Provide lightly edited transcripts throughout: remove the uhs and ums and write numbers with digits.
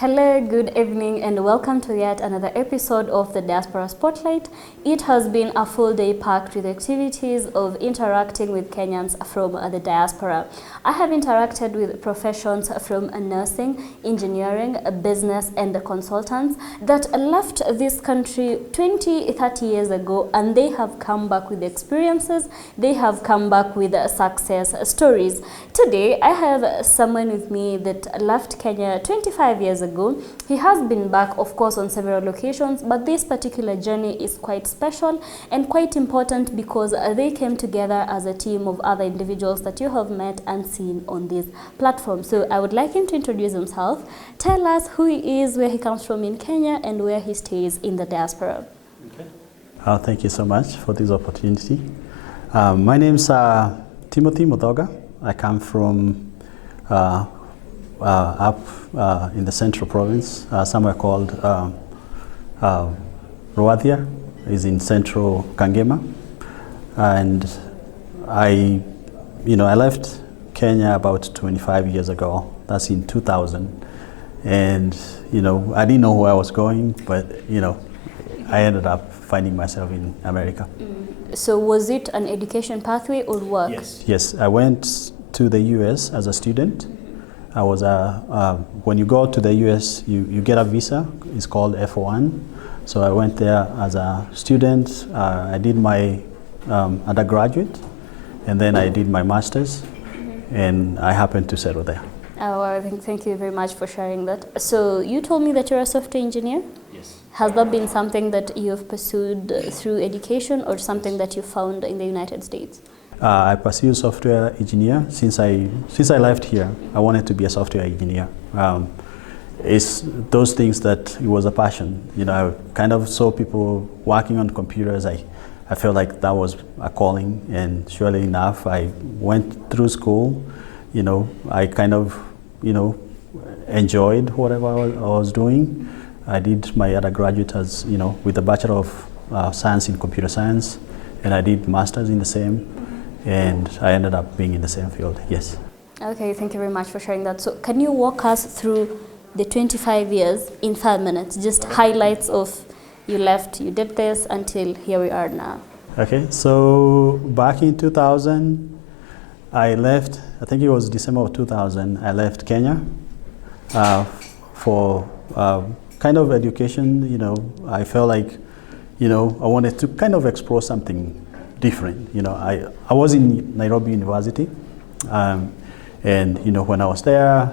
Hello, good evening, and welcome to yet another episode of the Diaspora Spotlight. It has been a full day packed with activities of interacting with Kenyans from the diaspora. I have interacted with professions from nursing, engineering, business, and consultants that left this country 20, 30 years ago, and they have come back with experiences, they have come back with success stories. Today, I have someone with me that left Kenya 25 years ago. He has been back, of course, on several occasions, but this particular journey is quite special and quite important because they came together as a team of other individuals that you have met and seen on this platform. So I would like him to introduce himself, tell us who he is, where he comes from in Kenya, and where he stays in the diaspora. Okay. Thank you so much for this opportunity. My name's Timothy Muthoka. I come from up in the central province, somewhere called Ruathia, is in central Kangema, and I left Kenya about 25 years ago. That's in 2000, and I didn't know where I was going, but I ended up finding myself in America. So was it an education pathway or work? Yes. I went to the US as a student. I was when you go to the US, you get a visa. It's called F1. So I went there as a student. I did my undergraduate, and then I did my master's, and I happened to settle there. Oh, thank you very much for sharing that. So you told me that you're a software engineer? Yes. Has that been something that you've pursued through education or something that you found in the United States? I pursued software engineer since I left here. I wanted to be a software engineer. It's those things that it was a passion. I kind of saw people working on computers. I felt like that was a calling, and surely enough, I went through school. I kind of enjoyed whatever I was doing. I did my undergraduate as with a Bachelor of Science in Computer Science, and I did masters in the same. And I ended up being in the same field, yes. Okay, thank you very much for sharing that. So can you walk us through the 25 years in 5 minutes, just highlights of you left, you did this until here we are now? Okay, so back in 2000, I left, I think it was December of 2000, I left Kenya for kind of education. I felt like, I wanted to kind of explore something different. I was in Nairobi University, and when I was there,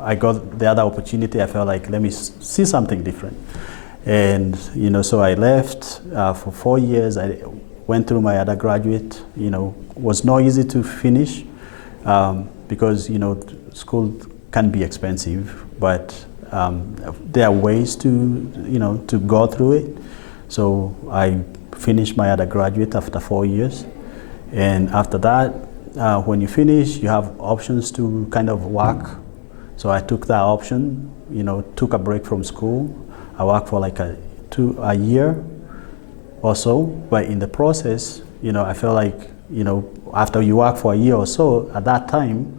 I got the other opportunity. I felt like, let me see something different, and so I left for 4 years. I went through my undergraduate. Was not easy to finish because school can be expensive, but there are ways to go through it. So I finished my undergraduate after 4 years, and after that, when you finish, you have options to kind of work. So I took that option, took a break from school. I worked for like a year or so, but in the process, I felt like, after you work for a year or so, at that time,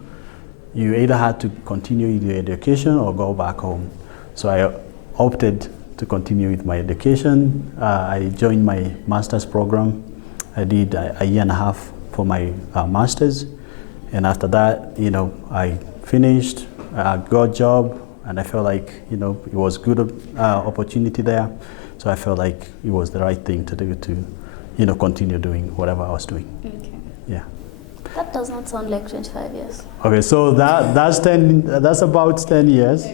you either had to continue your education or go back home. So I opted to continue with my education. I joined my master's program. I did a year and a half for my master's, and after that, I finished. I got a job, and I felt like it was good opportunity there. So I felt like it was the right thing to do to continue doing whatever I was doing. Okay. Yeah. That does not sound like 25 years. Okay, so that's about 10 years.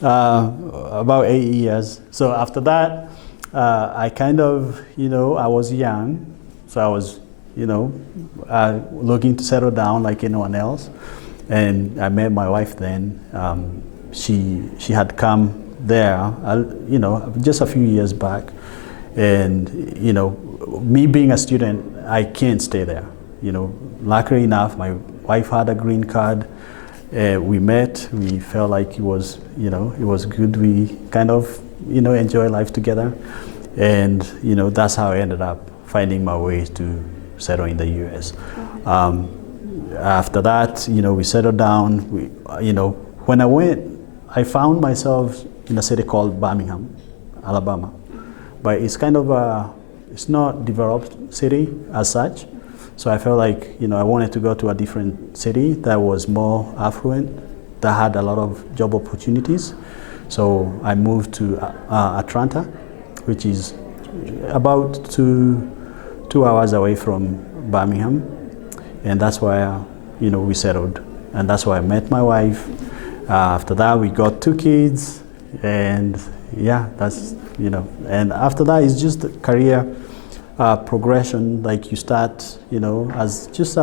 About 8 years. So after that, I kind of, I was young, so I was, looking to settle down like anyone else. And I met my wife then. She had come there, just a few years back. And, me being a student, I can't stay there. Luckily enough, my wife had a green card. We met. We felt like it was good. We kind of, enjoy life together, and that's how I ended up finding my way to settle in the U.S. After that, we settled down. When I went I found myself in a city called Birmingham, Alabama, but it's kind of it's not developed city as such. So I felt like, I wanted to go to a different city that was more affluent, that had a lot of job opportunities. So I moved to Atlanta, which is about two hours away from Birmingham, and that's where we settled, and that's where I met my wife. After that, we got 2 kids, and that's and after that, it's just a career progression. Like you start, as just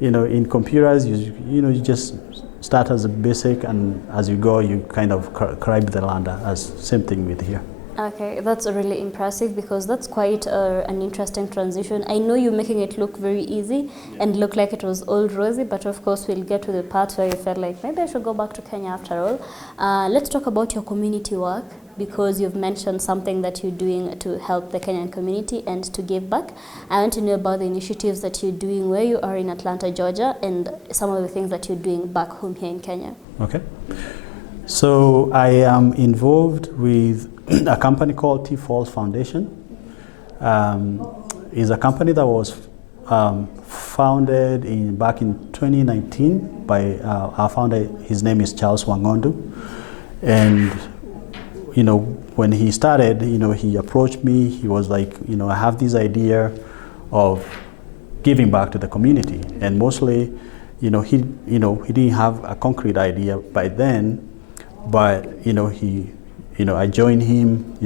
in computers, you just start as a basic, and as you go, you kind of climb the ladder. As same thing with here. Okay, that's really impressive, because that's quite an interesting transition. I know you're making it look very easy and look like it was all rosy, but of course we'll get to the part where you felt like maybe I should go back to Kenya after all. Let's talk about your community work, because you've mentioned something that you're doing to help the Kenyan community and to give back. I want to know about the initiatives that you're doing where you are in Atlanta, Georgia, and some of the things that you're doing back home here in Kenya. Okay. So I am involved with a company called T-Falls Foundation. It's a company that was founded back in 2019 by our founder. His name is Charles Wangondu. And, when he started, he approached me. He was like, I have this idea of giving back to the community. And mostly, he didn't have a concrete idea by then, but, I joined him.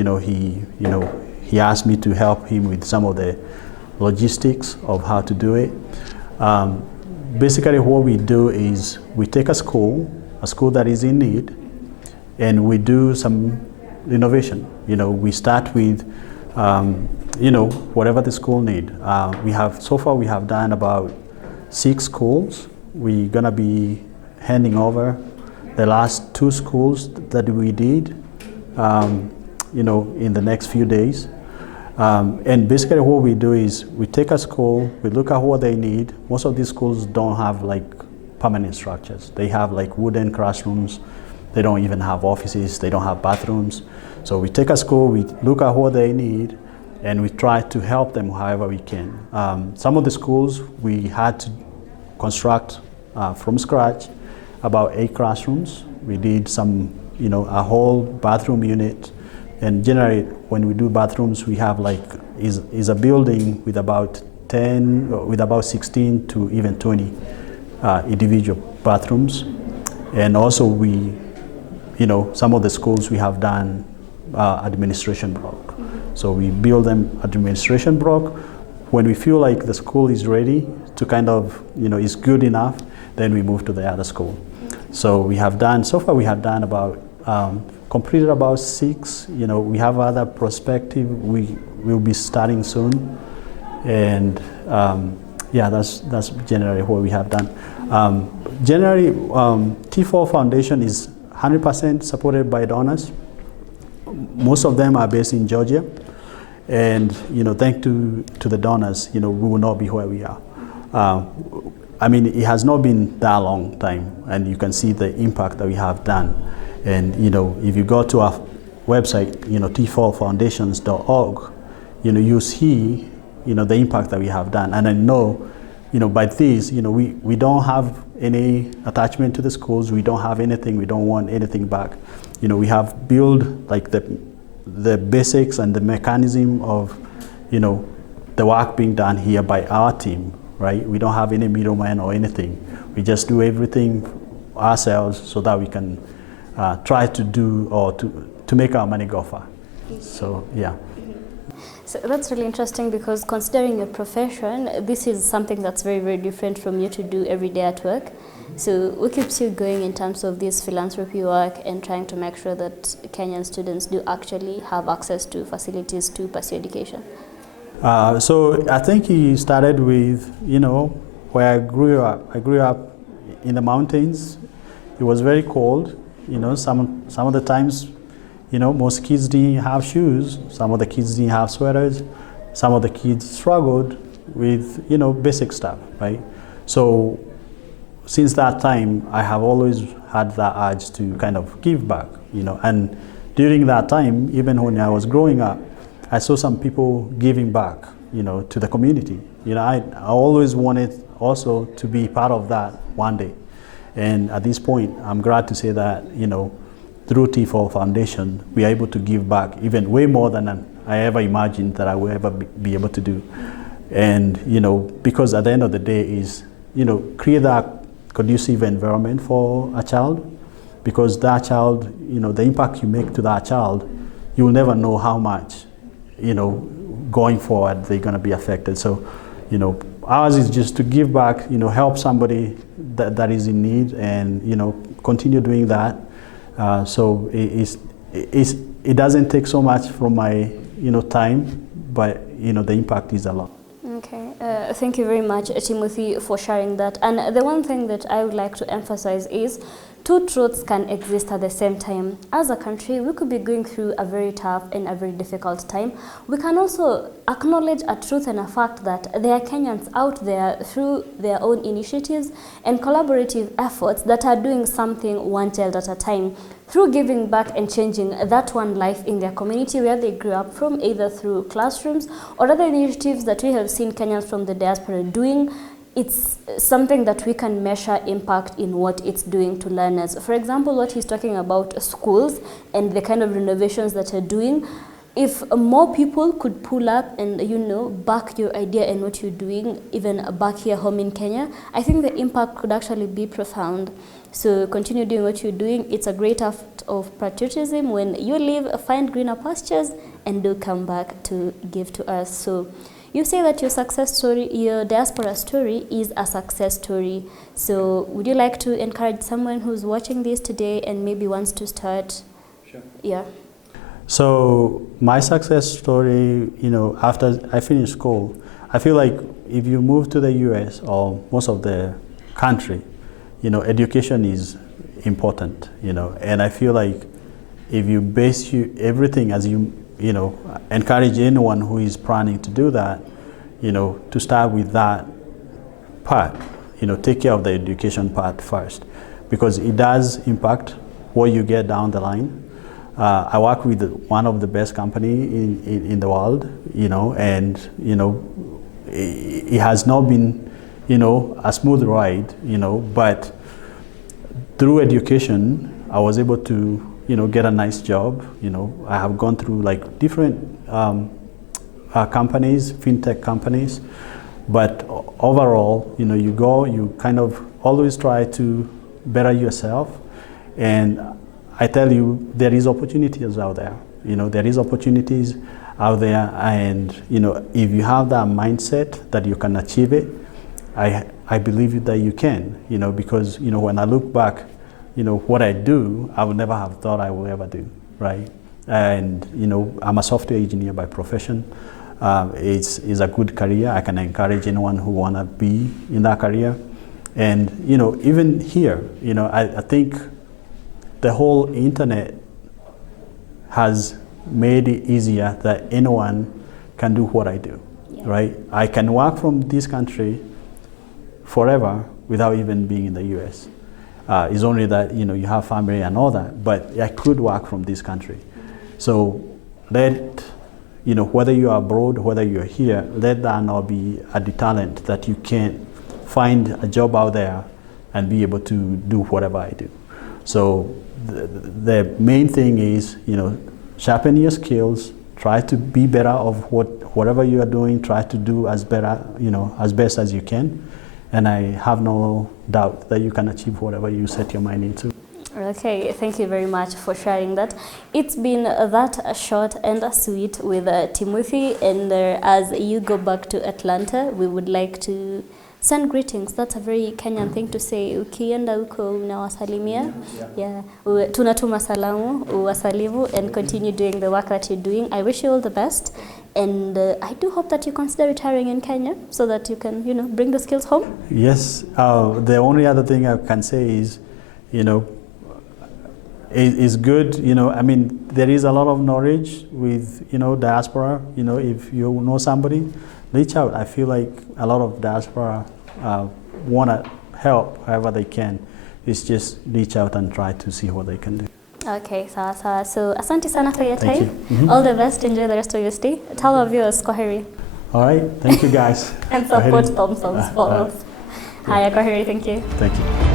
He asked me to help him with some of the logistics of how to do it. Basically, what we do is we take a school that is in need, and we do some renovation. We start with, whatever the school need. So far we have done about 6 schools. We're gonna be handing over the last 2 schools that we did, in the next few days. And basically what we do is we take a school, we look at what they need. Most of these schools don't have like permanent structures. They have like wooden classrooms. They don't even have offices. They don't have bathrooms. So we take a school, we look at what they need, and we try to help them however we can. Some of the schools we had to construct from scratch, about 8 classrooms. We did some, a whole bathroom unit. And generally, when we do bathrooms, we have is a building with about 16 to even 20 individual bathrooms. And also some of the schools we have done administration block. So we build them administration block. When we feel like the school is ready to kind of, is good enough, then we move to the other school. So so far we have done about, completed about 6. We have other prospective. We will be starting soon. And that's generally what we have done. Generally, T4 Foundation is 100% supported by donors. Most of them are based in Georgia, and thanks to the donors, we will not be where we are. It has not been that long time, and you can see the impact that we have done. And if you go to our website, t4foundations.org, you see the impact that we have done. And I know, by this, we don't have any attachment to the schools. We don't have anything. We don't want anything back. We have built like the basics and the mechanism of, the work being done here by our team, right? We don't have any middleman or anything. We just do everything ourselves so that we can try to do or to make our money go far. So, yeah. So that's really interesting, because considering your profession, this is something that's very, very different from you to do every day at work. So what keeps you going in terms of this philanthropy work and trying to make sure that Kenyan students do actually have access to facilities to pursue education? So I think he started with, where I grew up. I grew up in the mountains. It was very cold. Some of the times, most kids didn't have shoes. Some of the kids didn't have sweaters. Some of the kids struggled with, basic stuff, right? So since that time, I have always had that urge to kind of give back, and during that time, even when I was growing up, I saw some people giving back, to the community. I always wanted also to be part of that one day. And at this point, I'm glad to say that, through T4 Foundation, we are able to give back even way more than I ever imagined that I would ever be able to do. And, because at the end of the day is, create that conducive environment for a child, because that child, the impact you make to that child, you will never know how much, going forward, they're going to be affected. So, ours is just to give back, help somebody that is in need, and, continue doing that. So it doesn't take so much from my, time, but, the impact is a lot. Okay, thank you very much, Timothy, for sharing that. And the one thing that I would like to emphasize is two truths can exist at the same time. As a country, we could be going through a very tough and a very difficult time. We can also acknowledge a truth and a fact that there are Kenyans out there through their own initiatives and collaborative efforts that are doing something one child at a time, through giving back and changing that one life in their community where they grew up from, either through classrooms or other initiatives that we have seen Kenyans from the diaspora doing. It's something that we can measure impact in what it's doing to learners. For example, what he's talking about schools and the kind of renovations that are doing. If more people could pull up and, back your idea and what you're doing, even back here home in Kenya, I think the impact could actually be profound. So continue doing what you're doing. It's a great act of patriotism. When you leave, find greener pastures and do come back to give to us. So you say that your success story, your diaspora story, is a success story. So would you like to encourage someone who's watching this today and maybe wants to start? Sure. Yeah. So my success story, after I finished school, I feel like if you move to the US or most of the country, education is important, and I feel like if you base everything as you encourage anyone who is planning to do that, to start with that part, take care of the education part first, because it does impact what you get down the line. I work with one of the best company in the world, and, it has not been, a smooth ride, but through education, I was able to, get a nice job. I have gone through like different companies, fintech companies, but overall, you kind of always try to better yourself. And I tell you, there is opportunities out there. There is opportunities out there, and if you have that mindset that you can achieve it, I believe that you can. Because when I look back, what I do, I would never have thought I would ever do, right? And I'm a software engineer by profession. It's a good career. I can encourage anyone who wanna be in that career. And even here, I think the whole internet has made it easier that anyone can do what I do, right? I can work from this country forever without even being in the US. It's only that you have family and all that, but I could work from this country. So whether you are abroad, whether you're here, let that not be a deterrent that you can't find a job out there and be able to do whatever I do. So the main thing is, sharpen your skills, try to be better of whatever you are doing, try to do as best as you can. And I have no doubt that you can achieve whatever you set your mind into. Okay, thank you very much for sharing that. It's been that short and sweet with Timothy, and as you go back to Atlanta, we would like to send greetings. That's a very Kenyan thing to say. Ukienda huko unawasalimia. Yeah. Tunatuma salamu, uwasalimu, and continue doing the work that you're doing. I wish you all the best. And I do hope that you consider retiring in Kenya so that you can, bring the skills home. Yes. The only other thing I can say is, it's good. There is a lot of knowledge with, diaspora. If you know somebody, reach out. I feel like a lot of diaspora want to help however they can is just reach out and try to see what they can do. Okay, sawa. So asante sana for your Thank time. you. All the best. Enjoy the rest of your stay. Tell our viewers, kwaheri. All right, thank you guys. And support Thompson's for us. Hiya, kwaheri. Thank you. Thank you.